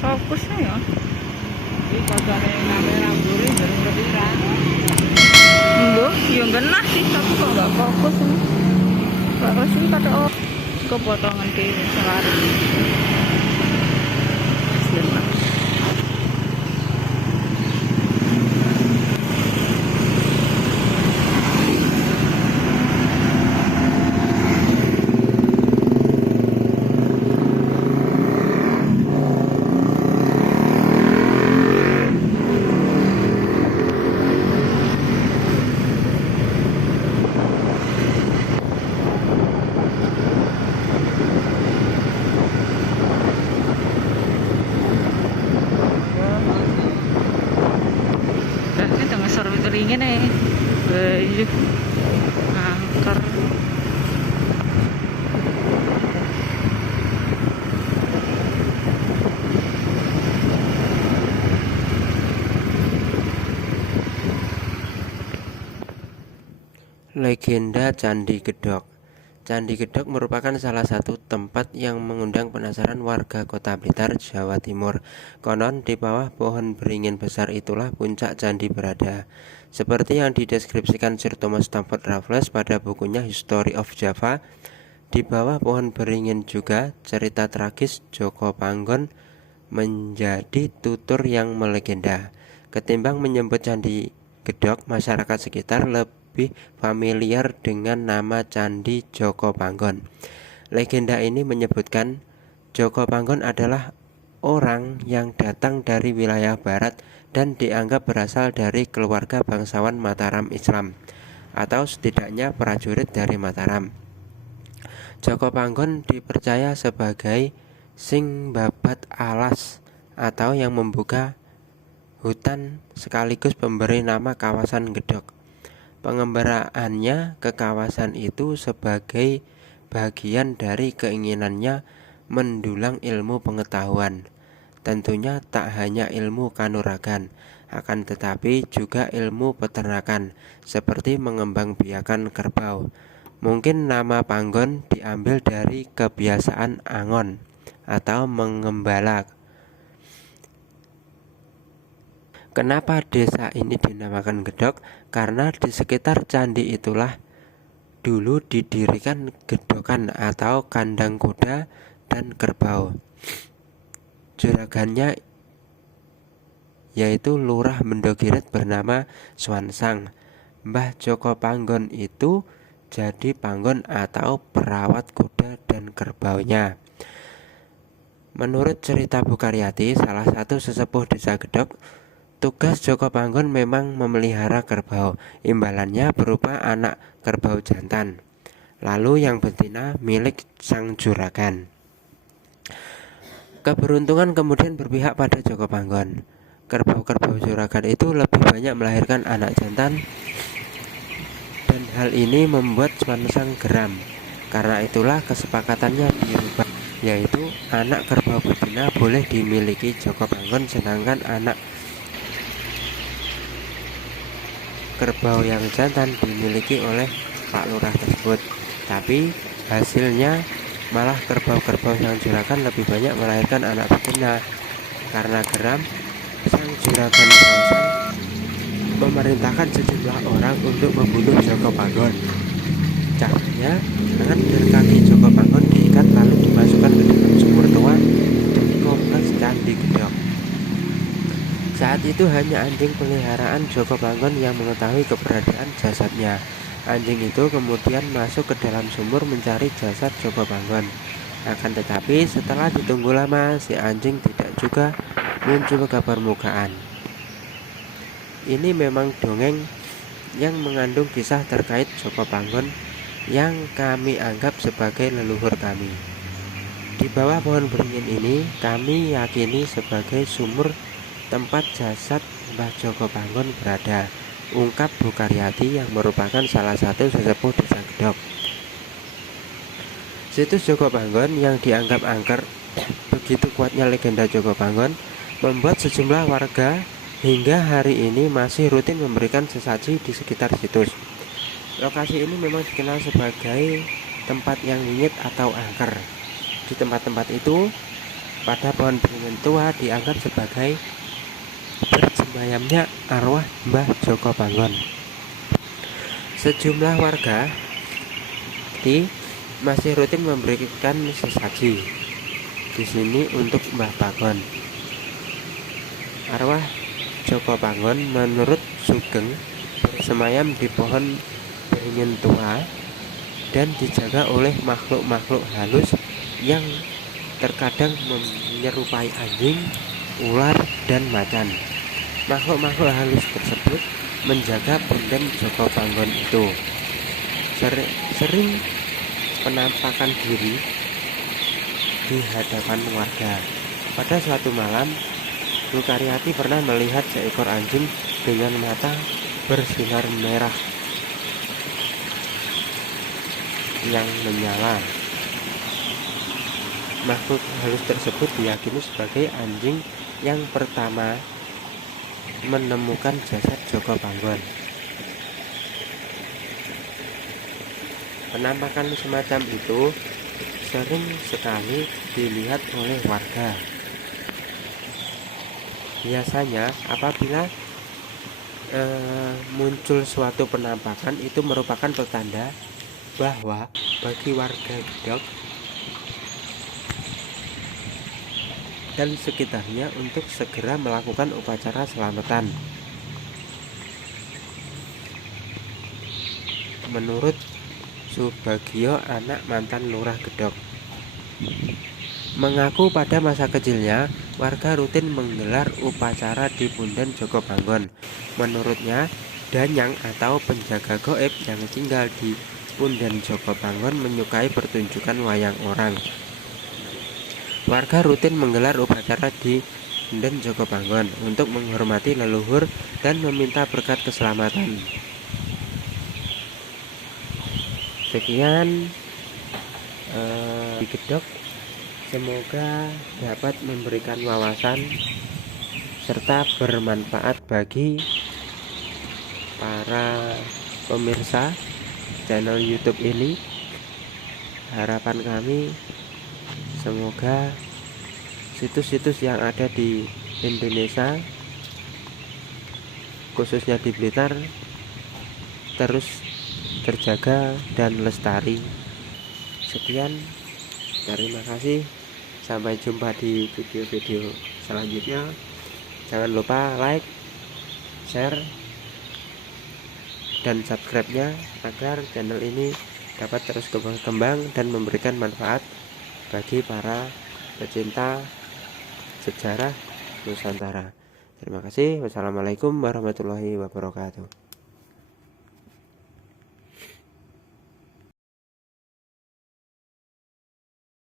fokusnya ya. Iki kocone kamera mburi dereng kepiran. Enggak, ya genah sih tapi kok nggak fokus ini. Nggak fokus ini kata oh kepotongan di selari. Genah. Ini ngesor ringin nih. Bayu angker. Legenda Candi Gedhog. Candi Gedhog merupakan salah satu tempat yang mengundang penasaran warga Kota Blitar, Jawa Timur. Konon di bawah pohon beringin besar itulah puncak candi berada. Seperti yang dideskripsikan Sir Thomas Stamford Raffles pada bukunya History of Java, di bawah pohon beringin juga cerita tragis Joko Panggon menjadi tutur yang melegenda. Ketimbang menyebut Candi Gedhog, masyarakat sekitar lebih familiar dengan nama Candi Joko Panggon. Legenda ini menyebutkan Joko Panggon adalah orang yang datang dari wilayah barat dan dianggap berasal dari keluarga bangsawan Mataram Islam, atau setidaknya prajurit dari Mataram. Joko Panggon dipercaya sebagai sing babat alas atau yang membuka hutan sekaligus pemberi nama kawasan Gedhog. Pengembaraannya ke kawasan itu sebagai bagian dari keinginannya mendulang ilmu pengetahuan. Tentunya tak hanya ilmu kanuragan, akan tetapi juga ilmu peternakan, seperti mengembangbiakan kerbau. Mungkin nama Panggon diambil dari kebiasaan angon atau mengembala. Kenapa desa ini dinamakan Gedhog? Karena di sekitar candi itulah dulu didirikan gedhogan atau kandang kuda dan kerbau. Juragannya yaitu Lurah Mendogirit bernama Swansang. Mbah Joko Panggon itu jadi panggon atau perawat kuda dan kerbaunya. Menurut cerita Bu Karyati, salah satu sesepuh desa Gedhog, tugas Joko Panggon memang memelihara kerbau. Imbalannya berupa anak kerbau jantan. Lalu yang betina milik sang juragan. Keberuntungan kemudian berpihak pada Joko Panggon. Kerbau-kerbau juragan itu lebih banyak melahirkan anak jantan, dan hal ini membuat Swansang geram. Karena itulah kesepakatannya dirubah, yaitu anak kerbau betina boleh dimiliki Joko Panggon, sedangkan anak kerbau yang jantan dimiliki oleh Pak Lurah tersebut. Tapi hasilnya malah kerbau-kerbau yang juragan lebih banyak melahirkan anak betina. Karena geram, sang juragan Swansang memerintahkan sejumlah orang untuk membunuh Joko Panggon. Caranya, tangan dan kaki Joko Panggon diikat lalu dimasukkan ke dalam sumur tua di kompleks Candi Gedhog. Saat itu hanya anjing peliharaan Joko Panggon yang mengetahui keberadaan jasadnya. Anjing itu kemudian masuk ke dalam sumur mencari jasad Joko Panggon. Akan tetapi setelah ditunggu lama, si anjing tidak juga muncul ke permukaan. Ini memang dongeng yang mengandung kisah terkait Joko Panggon yang kami anggap sebagai leluhur kami. Di bawah pohon beringin ini kami yakini sebagai sumur tempat jasad Mbah Joko Panggon berada, ungkap Bu Karyati yang merupakan salah satu sesepuh desa Gedhog. Situs Joko Panggon yang dianggap angker. Begitu kuatnya legenda Joko Panggon membuat sejumlah warga hingga hari ini masih rutin memberikan sesaji di sekitar situs. Lokasi ini memang dikenal sebagai tempat yang wingit atau angker. Di tempat-tempat itu pada pohon beringin tua dianggap sebagai bersemayamnya arwah Mbah Joko Panggon. Sejumlah warga masih rutin memberikan sesaji di sini untuk Mbah Panggon. Arwah Joko Panggon menurut Sugeng bersemayam di pohon beringin tua dan dijaga oleh makhluk-makhluk halus yang terkadang menyerupai anjing, ular, dan macan. Makhluk-makhluk halus tersebut menjaga punden Joko Panggon itu. Sering penampakan diri di hadapan warga. Pada suatu malam, Lukaryati pernah melihat seekor anjing dengan mata bersinar merah yang menyala. Makhluk halus tersebut diyakini sebagai anjing yang pertama menemukan jasad Joko Panggon. Penampakan semacam itu sering sekali dilihat oleh warga. Biasanya apabila muncul suatu penampakan, itu merupakan petanda bahwa bagi warga Gedog dan sekitarnya untuk segera melakukan upacara selamatan. Menurut Subagio, anak mantan Lurah Gedog, mengaku pada masa kecilnya warga rutin menggelar upacara di punden Joko Panggon. Menurutnya, danyang atau penjaga goib yang tinggal di punden Joko Panggon menyukai pertunjukan wayang orang. Warga rutin menggelar upacara di punden Joko Panggon untuk menghormati leluhur dan meminta berkat keselamatan. Sekian di Gedog, semoga dapat memberikan wawasan serta bermanfaat bagi para pemirsa channel YouTube ini. Harapan kami semoga situs-situs yang ada di Indonesia, khususnya di Blitar, terus terjaga dan lestari. Sekian, terima kasih. Sampai jumpa di video-video selanjutnya. Jangan lupa like, share, dan subscribe-nya agar channel ini dapat terus berkembang dan memberikan manfaat bagi para pecinta sejarah Nusantara. Terima kasih. Wassalamualaikum warahmatullahi wabarakatuh.